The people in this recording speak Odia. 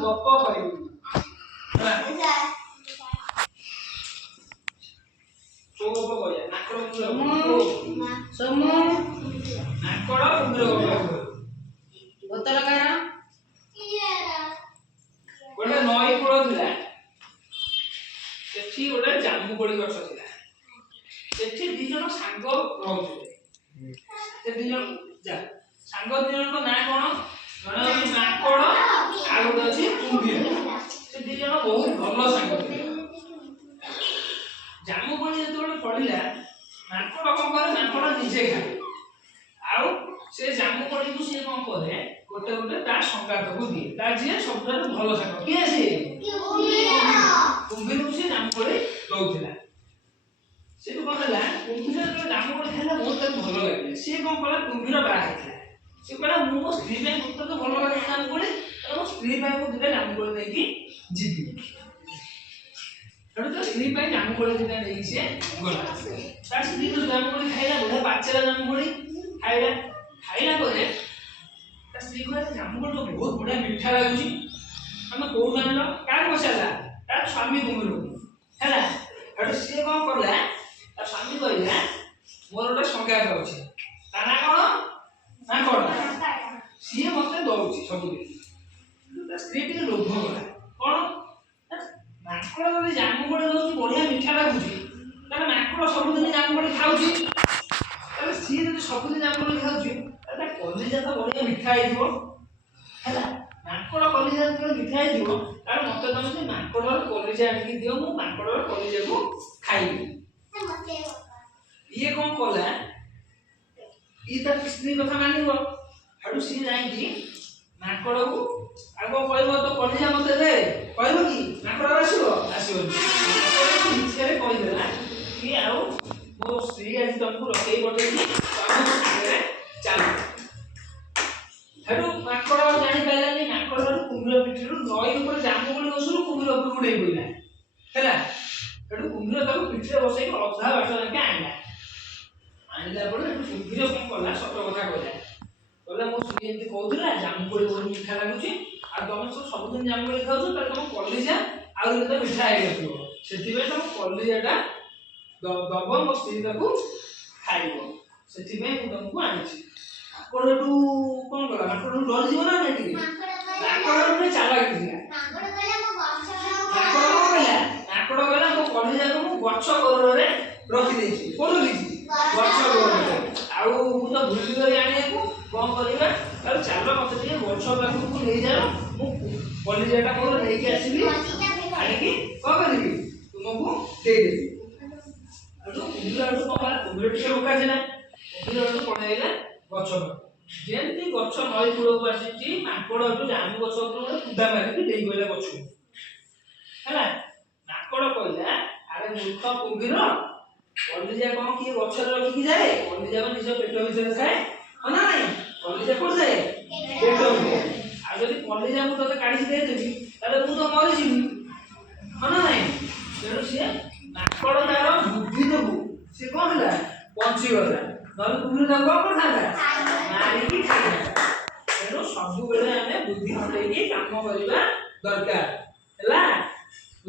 ଗପ କହିବି ହେଲା କୋଉ ଗପ କହିବା ନାକଡ଼ କୁମ୍ଭୀର ସମୁ ନାକଡ଼ କୁମ୍ଭୀର ଗପ ବୋତଲକାର ଗୋଟେ ନଈ କୂଳ ଥିଲା ସେଠି ଗୋଟେ ଜାମୁକୋଳି ଗଛ ଥିଲା ସେଠି ଦି ଜଣ ସାଙ୍ଗ ରହୁଥିଲେ ସେ ଦି ଜଣ ସାଙ୍ଗ ଦି ଜଣଙ୍କ ନାଁ କଣ ଜଣେ ଅଛି ମାଙ୍କଡ଼ ଆଉ ଗୋଟେ ଅଛି କୁମ୍ଭୀର ସେ ଦି ଜଣ ବହୁତ ଭଲ ସାଙ୍ଗ ଥିଲେ ଜାମୁକୋଳି ଯେତେବେଳେ ଫଳିଲା ମାଙ୍କଡ଼ କଣ କରେ ମାଙ୍କଡ଼ ନିଜେ ଖାଏ ଆଉ ସେ ଜାମୁକୋଳିକୁ ସିଏ କଣ କରେ ଗୋଟେ ଗୋଟେ ତା ସଙ୍ଗାତକୁ ଦିଏ ତା ଯିଏ ସବୁଠାରୁ ଭଲ ସାଙ୍ଗ କିଏ ସିଏ କୁମ୍ଭୀରକୁ ସେ ଜାମୁକୋଳି ଦଉଥିଲା ସେଠୁ କଣ ହେଲା କୁମ୍ଭୀର ଯେତେବେଳେ ଜାମୁକୋଳି ଖାଇଲା ବହୁତ ତାକୁ ଭଲ ଲାଗିଲା ସିଏ କଣ କଲା କୁମ୍ଭୀର ବାହା ହେଇଥିଲା ସେ କହିଲା ମୁଁ ମୋ ସ୍ତ୍ରୀ ପାଇଁ ମୋତେ ତ ଭଲ ଲାଗେ ଜାମୁକୋଳି ମୋ ସ୍ତ୍ରୀ ପାଇଁ ମୁଁ ଦିଟା ଜାମୁକୋଳି ନେଇକି ଯିବି ସେଠୁ ତା ସ୍ତ୍ରୀ ପାଇଁ ଜାମୁକୋଳି ଦିଟା ନେଇକି ସିଏ ଗଲା ତା ସ୍ତ୍ରୀ ତ ଜାମୁକୋଳି ଖାଇଲା ବଢ଼ିଆ ପାଚିଲା ଜାମୁକୋଳି ଖାଇଲା ପରେ ତା ସ୍ତ୍ରୀ କହିଲା ଜାମୁକୋଳି ତ ବହୁତ ବଢ଼ିଆ ମିଠା ଲାଗୁଛି ତମେ କୋଉଠୁ ଆଣିଲ କାହାକୁ ପଚାରିଲା ତା ସ୍ୱାମୀ କୁମ୍ଭୀରକୁ ହେଲା ସେଠୁ ସିଏ କଣ କଲା ତା ସ୍ୱାମୀ କହିଲା ମୋର ଗୋଟେ ସଙ୍ଗାତ ଅଛି ତା ନାଁ କଣ ମାଙ୍କଡ଼ ସିଏ ମତେ ଦଉଛି ସବୁଦିନ ତା ସ୍ତ୍ରୀ ଟିକେ ଲୋଭ କଲା କଣ ମାଙ୍କଡ଼ ଯଦି ଜାମୁକୋଳି ଦଉଛି ବଢ଼ିଆ ମିଠା ଲାଗୁଛି ତାହେଲେ ମାଙ୍କଡ଼ ସବୁଦିନ ଜାମୁକୋଳି ଖାଉଛି ତାହେଲେ ସିଏ ଯଦି ସବୁଦିନ ଜାମୁକୋଳି ଖାଉଛି ତାହେଲେ କଲିଜା ତ ବଢ଼ିଆ ମିଠା ହେଇଯିବ ହେଲା ମାଙ୍କଡ଼ କଲିଜା ଯେତେବେଳେ ମିଠା ହେଇଯିବ ତାହେଲେ ମତେ ତମେ ସେ ମାଙ୍କଡ଼ର କଲିଜା ଆଣିକି ଦିଅ ମୁଁ ମାଙ୍କଡ଼ର କଲିଜାକୁ ଖାଇବି ଇଏ କଣ କଲା ଇଏ ତା ସ୍ତ୍ରୀ କଥା ମାନିବ ସେଠୁ ସିଏ ଯାଇକି ମାଙ୍କଡ଼କୁ ଆଗ କହିବ ତ କଲିଜା ମତେ ଦେ କହିବ କି ମାଙ୍କଡ଼ ଆସିବନି ମିଛରେ କହିଦେଲା କି ଆଉ ମୋ ସ୍ତ୍ରୀ ଆଜି ତମକୁ ରଖେଇ ପଠେଇକି ଚାଲ ସେଠୁ ମାଙ୍କଡ଼ ଜାଣିପାରିଲାନି ମାଙ୍କଡ଼ କୁମ୍ଭୀର ପିଠିରୁ ନଈ ଉପରେ ଜାମୁକୋଳି ଗଛରୁ କୁମ୍ଭୀର ଉପରକୁ ଉଡ଼େଇ ପଡ଼ିଲା ହେଲା ସେଠୁ କୁମ୍ଭୀର ତାକୁ ପିଠିରେ ବସେଇକି ଅଧା ବାଟ ଯାକେ ଆଣିଲା ପରେ ସେଠୁ କୁମ୍ଭୀର କଣ କଲା ସତ କଥା କହିଲା ମୋ ସ୍ତ୍ରୀ ଏମିତି କହୁଥିଲା ଜାମୁକୋଳି ବହୁତ ମିଠା ଲାଗୁଛି ଆଉ ତମେ ସବୁଦିନ ଜାମୁକୋଳି ଖାଉଛ ତାହେଲେ ତମ କଲିଜା ଆଉ ତ ମିଠା ହେଇଯାଇଥିବ ସେଥିପାଇଁ ତମ କଲିଜାଟା ଦବ ମୋ ସ୍ତ୍ରୀ ତାକୁ ଖାଇବ ସେଥିପାଇଁ ମୁଁ ତମକୁ ଆଣିଛି ମାଙ୍କଡ଼ ଏଠୁ କଣ କଲା ମାଙ୍କଡ଼ ଡରିଯିବ ନା ନାଇଁ ଟିକେ ମାଙ୍କଡ଼ ଗୋଟେ ଚାଲାକ ଥିଲା ମାଙ୍କଡ଼ କହିଲା ମୋ କଲିଜାକୁ ମୁଁ ଗଛ କୋରରେ ରଖିଦେଇଛି କୋଉଠି ରଖିଛି ଗଛ କୋରରେ ଆଉ ମୁଁ ତ ଭୁଲିଗଲି ଆଣିବାକୁ କଣ କରିବା ତାହେଲେ ଚାଲ ମତେ ଟିକେ ଗଛ ପାଖକୁ ନେଇଯାଅ ମୁଁ କଲିଜାଟା ମୋର ନେଇକି ଆସିବି ଆଣିକି କଣ କରିବି ତୁମକୁ ଦେଇଦେବି କୁମ୍ଭୀର ଟିକେ ରୋକା ଥିଲା କୁମ୍ଭୀର ପଳେଇଲା ଗଛ ଯେମିତି ଗଛ ନଈ କୂଳକୁ ଆସିଛି ମାଙ୍କଡ଼ ଜାମୁ ଗଛ ଉପରେ ଗୋଟେ କୁଦା ମାରିକି ଦେଇ ଗଲା ଗଛକୁ ହେଲା ମାଙ୍କଡ଼ କହିଲା ଆରେ ମୂର୍ଖ କୁମ୍ଭୀର କଲିଜା କଣ କିଏ ଗଛରେ ରଖିକି ଯାଏ କଲିଜା ନିଜ ପେଟ ଭିତରେ ଥାଏ ହଁ ନା ନାଇଁ କଲିଜା କୋଉଠି ଥାଏ ପେଟ ଭିତରେ ଆଉ ଯଦି କଲିଜା ମୁଁ ତତେ କାଢିକି ଦେଇଦେବି ତାହେଲେ ମୁଁ ତ ମରିଯିବି ହଁ ନା ନାଇଁ ତେଣୁ ସିଏ ମାଙ୍କଡ଼ ତାର ବୁଦ୍ଧି ଯୋଗୁ ସେ କଣ ହେଲା ବଞ୍ଚିଗଲା ନହେଲେ କୁମ୍ଭୀର ତାକୁ କଣ କରିଥାନ୍ତା ମାରିକି ଖାଇଥାନ୍ତା ତେଣୁ ସବୁବେଳେ ଆମେ ବୁଦ୍ଧି ଖଟେଇକି କାମ କରିବା ଦରକାର ହେଲା।